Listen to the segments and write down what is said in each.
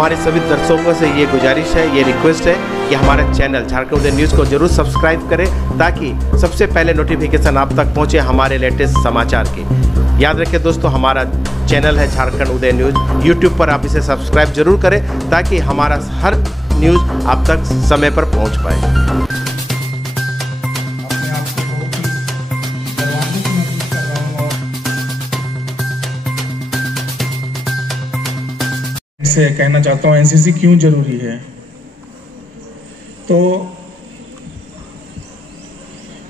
हमारे सभी दर्शकों से ये गुजारिश है, ये रिक्वेस्ट है कि हमारे चैनल झारखंड उदय न्यूज़ को जरूर सब्सक्राइब करें ताकि सबसे पहले नोटिफिकेशन आप तक पहुंचे हमारे लेटेस्ट समाचार की। याद रखें दोस्तों, हमारा चैनल है झारखंड उदय न्यूज़, यूट्यूब पर आप इसे सब्सक्राइब जरूर करें ताकि हमारा हर न्यूज़ आप तक समय पर पहुँच पाए। से कहना चाहता हूँ एनसीसी क्यों जरूरी है। तो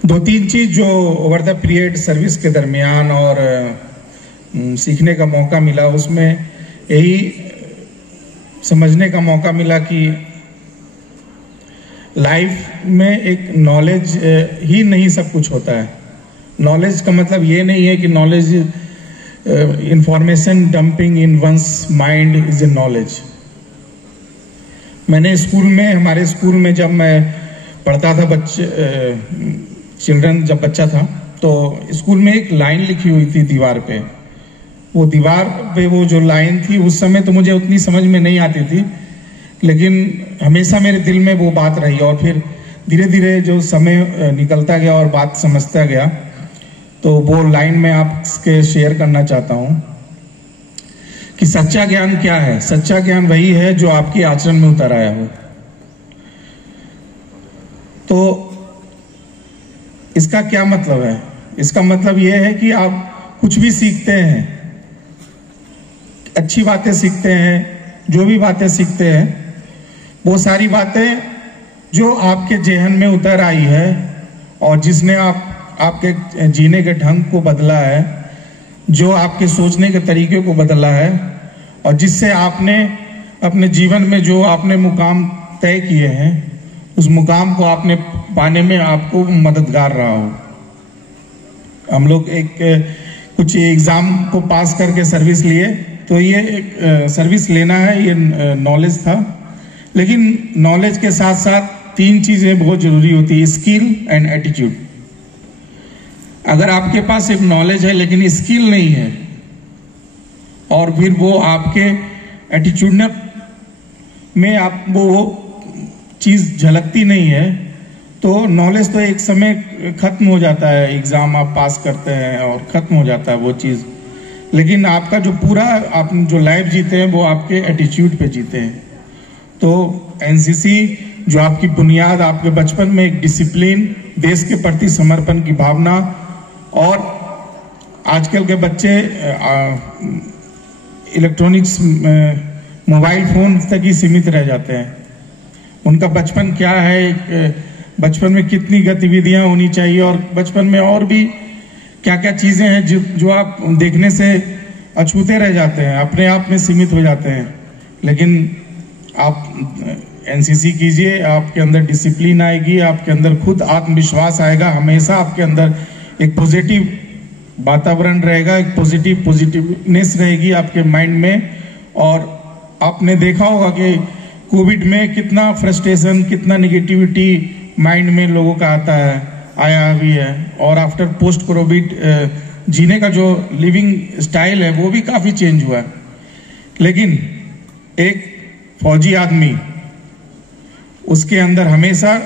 2-3 चीज जो ओवर द पीरियड सर्विस के दरमियान और सीखने का मौका मिला, उसमें यही समझने का मौका मिला कि लाइफ में एक नॉलेज ही नहीं सब कुछ होता है। नॉलेज का मतलब ये नहीं है कि knowledge information dumping in once mind is a knowledge. मैंने स्कूल में, हमारे स्कूल में जब मैं पढ़ता था, चिल्ड्रन जब बच्चा था, तो स्कूल में एक लाइन लिखी हुई थी दीवार पे। वो दीवार पे वो जो लाइन थी, उस समय तो मुझे उतनी समझ में नहीं आती थी, लेकिन हमेशा मेरे दिल में वो बात रही। और फिर धीरे धीरे जो समय निकलता गया और बात समझता गया, तो वो लाइन में आपके शेयर करना चाहता हूं कि सच्चा ज्ञान क्या है। सच्चा ज्ञान वही है जो आपके आचरण में उतर आया हो। तो इसका क्या मतलब है? इसका मतलब यह है कि आप कुछ भी सीखते हैं, अच्छी बातें सीखते हैं, जो भी बातें सीखते हैं, वो सारी बातें जो आपके जेहन में उतर आई है और जिसने आपके जीने के ढंग को बदला है, जो आपके सोचने के तरीके को बदला है, और जिससे आपने अपने जीवन में जो आपने मुकाम तय किए हैं, उस मुकाम को आपने पाने में आपको मददगार रहा हो। हम लोग कुछ एग्जाम को पास करके सर्विस लिए, तो ये एक सर्विस लेना है, ये नॉलेज था। लेकिन नॉलेज के साथ साथ 3 चीजें बहुत जरूरी होती है, स्किल एंड एटीट्यूड। अगर आपके पास सिर्फ नॉलेज है लेकिन स्किल नहीं है, और फिर वो आपके एटीट्यूड में आप वो चीज झलकती नहीं है, तो नॉलेज तो एक समय खत्म हो जाता है। एग्जाम आप पास करते हैं और खत्म हो जाता है वो चीज, लेकिन आपका जो पूरा आप जो लाइफ जीते हैं वो आपके एटीट्यूड पे जीते हैं। तो एनसीसी जो आपकी बुनियाद, आपके बचपन में एक डिसिप्लिन, देश के प्रति समर्पण की भावना, और आजकल के बच्चे इलेक्ट्रॉनिक्स मोबाइल फोन तक ही सीमित रह जाते हैं। उनका बचपन क्या है, बचपन में कितनी गतिविधियां होनी चाहिए, और बचपन में और भी क्या क्या चीजें हैं जो आप देखने से अछूते रह जाते हैं, अपने आप में सीमित हो जाते हैं। लेकिन आप एनसीसी कीजिए, आपके अंदर डिसिप्लिन आएगी, आपके अंदर खुद आत्मविश्वास आएगा, हमेशा आपके अंदर एक पॉजिटिव वातावरण रहेगा, एक पॉजिटिवनेस रहेगी आपके माइंड में। और आपने देखा होगा कि कोविड में कितना फ्रस्ट्रेशन, कितना निगेटिविटी माइंड में लोगों का आया भी है। और आफ्टर पोस्ट कोविड जीने का जो लिविंग स्टाइल है वो भी काफी चेंज हुआ है। लेकिन एक फौजी आदमी, उसके अंदर हमेशा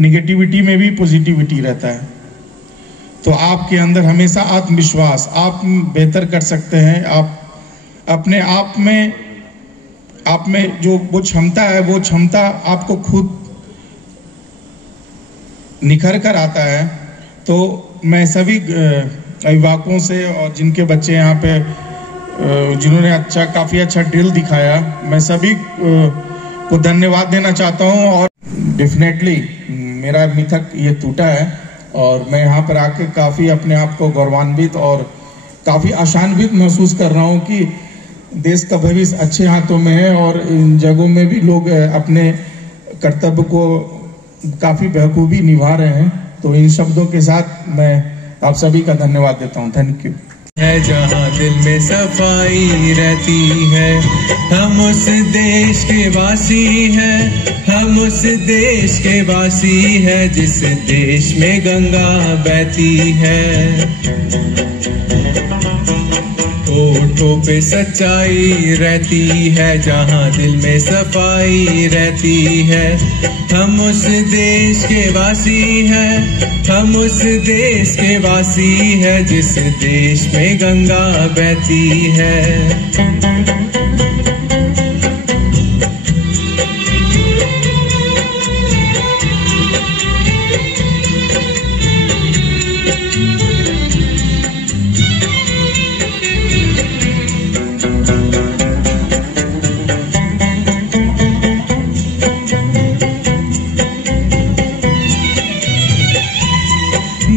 निगेटिविटी में भी पॉजिटिविटी रहता है। तो आपके अंदर हमेशा आत्मविश्वास, आप बेहतर कर सकते हैं, आप अपने आप में जो वो क्षमता है, वो क्षमता आपको खुद निखर कर आता है। तो मैं सभी अभिभावकों से और जिनके बच्चे यहाँ पे जिन्होंने काफी अच्छा ड्रिल दिखाया, मैं सभी को धन्यवाद देना चाहता हूँ। और डेफिनेटली मेरा मिथक ये टूटा है, और मैं यहाँ पर आके काफी अपने आप को गौरवान्वित और काफी आशान्वित महसूस कर रहा हूँ कि देश का भविष्य अच्छे हाथों में है, और इन जगहों में भी लोग अपने कर्तव्य को काफी बखूबी निभा रहे हैं। तो इन शब्दों के साथ मैं आप सभी का धन्यवाद देता हूँ। Thank you. है जहाँ दिल में सफाई रहती है। हम उस देश के वासी हैं, हम उस देश के वासी हैं जिस देश में गंगा बहती है। होठों पे सच्चाई रहती है जहाँ दिल में सफाई रहती है। हम उस देश के वासी हैं, हम उस देश के वासी हैं जिस देश में गंगा बहती है।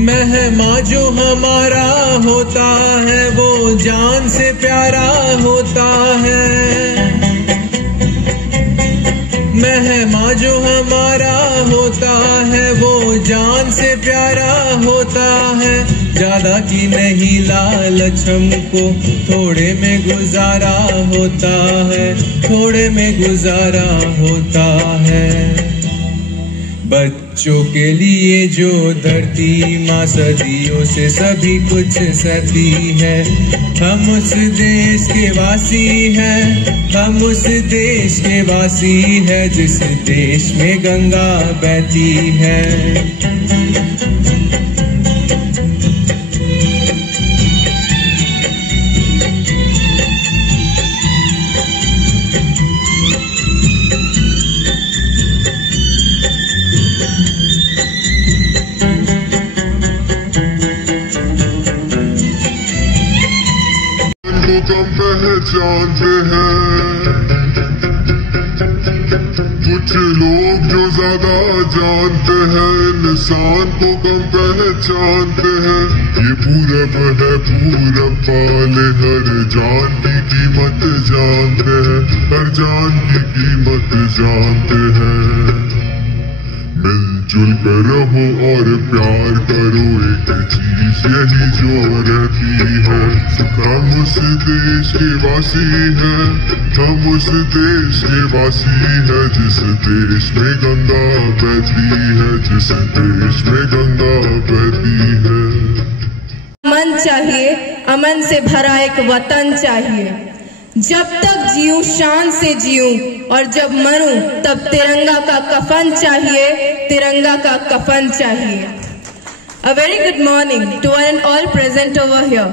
मेहमा जो हमारा होता है वो जान से प्यारा होता है। मेहमा जो हमारा होता है वो जान से प्यारा होता है। ज्यादा की नहीं लालच हमको थोड़े में गुजारा होता है, थोड़े में गुजारा होता है। बच्चों के लिए जो धरती माँ सदियों से सभी कुछ सहती है। हम उस देश के वासी हैं, हम उस देश के वासी हैं जिस देश में गंगा बहती है। कम पहचानते हैं कुछ लोग जो ज्यादा जानते हैं, इंसान को कम पहचानते हैं। ये पूरब है पूरब वाले हर जान की कीमत जानते हैं, हर जान की कीमत जानते हैं। मिलजुल कर रहो और प्यार करो, एक चीज यही जो रहती है। हम उस देश के वासी हैं, हम उस देश के वासी हैं जिस देश में गंगा बहती है, जिस देश में गंगा बहती है। अमन चाहिए, अमन से भरा एक वतन चाहिए। जब तक जीऊं शान से जीऊं और जब मरूं तब तिरंगा का कफन चाहिए, तिरंगा का कफन चाहिए। A very good morning to one and all present over here.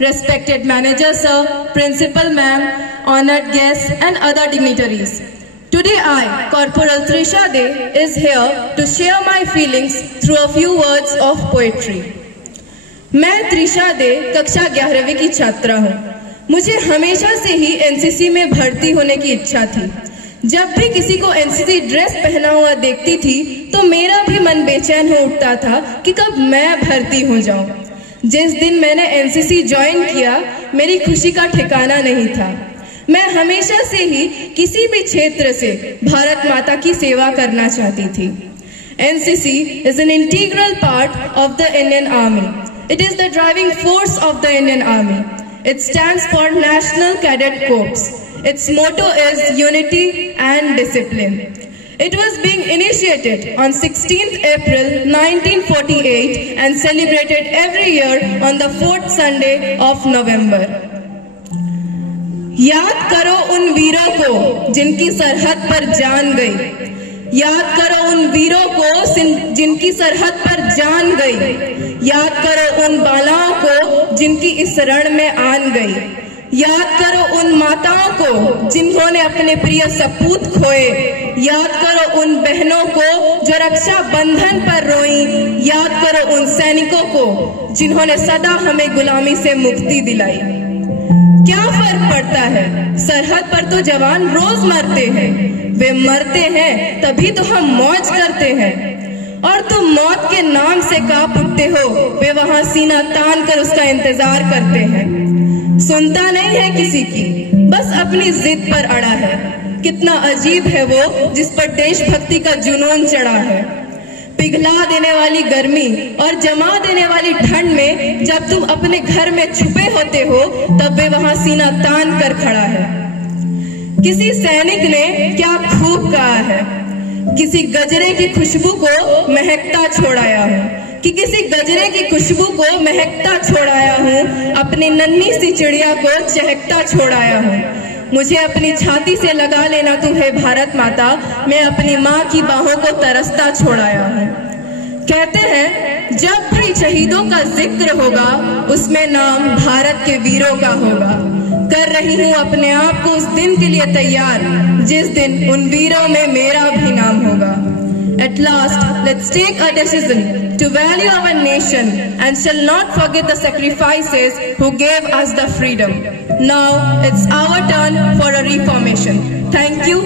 Respected manager sir, principal ma'am, honored guests and other dignitaries. Today I, Corporal Trisha De, is here to share my feelings through a few words of poetry. मैं त्रिशा दे कक्षा 11वीं की छात्रा हूँ। मुझे हमेशा से ही NCC में भर्ती होने की इच्छा थी। जब भी किसी को एनसीसी ड्रेस पहना हुआ देखती थी तो मेरा भी मन बेचैन हो उठता था कि कब मैं भर्ती हो जाऊं। जिस दिन मैंने एनसीसी ज्वाइन किया मेरी खुशी का ठिकाना नहीं था। मैं हमेशा से ही किसी भी क्षेत्र से भारत माता की सेवा करना चाहती थी। NCC is an integral part of the Indian army. It is the driving force of the Indian Army. It stands for National Cadet Corps. Its motto is unity and discipline. It was being initiated on 16th April 1948 and celebrated every year on the 4th Sunday of November. याद करो उन वीरों को जिनकी सरहद पर जान गई। याद करो उन वीरों को जिनकी सरहद पर जान गई। याद करो उन बालाओं को जिनकी इस रण में आन गई। याद करो उन माताओं को जिन्होंने अपने प्रिय सपूत खोए। याद करो उन बहनों को जो रक्षा बंधन पर रोई। याद करो उन सैनिकों को जिन्होंने सदा हमें गुलामी से मुक्ति दिलाई। क्या फर्क पड़ता है, सरहद पर तो जवान रोज मरते हैं। वे मरते हैं तभी तो हम मौज करते हैं। और तुम मौत के नाम से कांप उठते हो, वे वहां सीना तान कर उसका इंतजार करते हैं। सुनता नहीं है किसी की, बस अपनी जिद पर अड़ा है। कितना अजीब है वो जिस पर देशभक्ति का जुनून चढ़ा है। पिघला देने वाली गर्मी और जमा देने वाली ठंड में जब तुम अपने घर में छुपे होते हो, तब वे वहां सीना तान कर खड़ा है। किसी सैनिक ने क्या खूब कहा है किसी गजरे की खुशबू को महकता छोड़ाया हूँ, कि किसी गजरे की खुशबू को महकता छोड़ाया हूँ, अपनी नन्ही सी चिड़िया को चहकता छोड़ाया हूँ। मुझे अपनी छाती से लगा लेना तू है भारत माता, मैं अपनी माँ की बाहों को तरसता छोड़ाया हूँ। कहते हैं जब भी शहीदों का जिक्र होगा उसमें नाम भारत के वीरों का होगा। कर रही हूँ अपने आप को उस दिन के लिए तैयार जिस दिन उन वीरों में मेरा भी नाम होगा। At last, let's take a decision to value our nation and shall not forget the sacrifices who gave us the freedom. Now, it's our turn for a reformation. Thank you.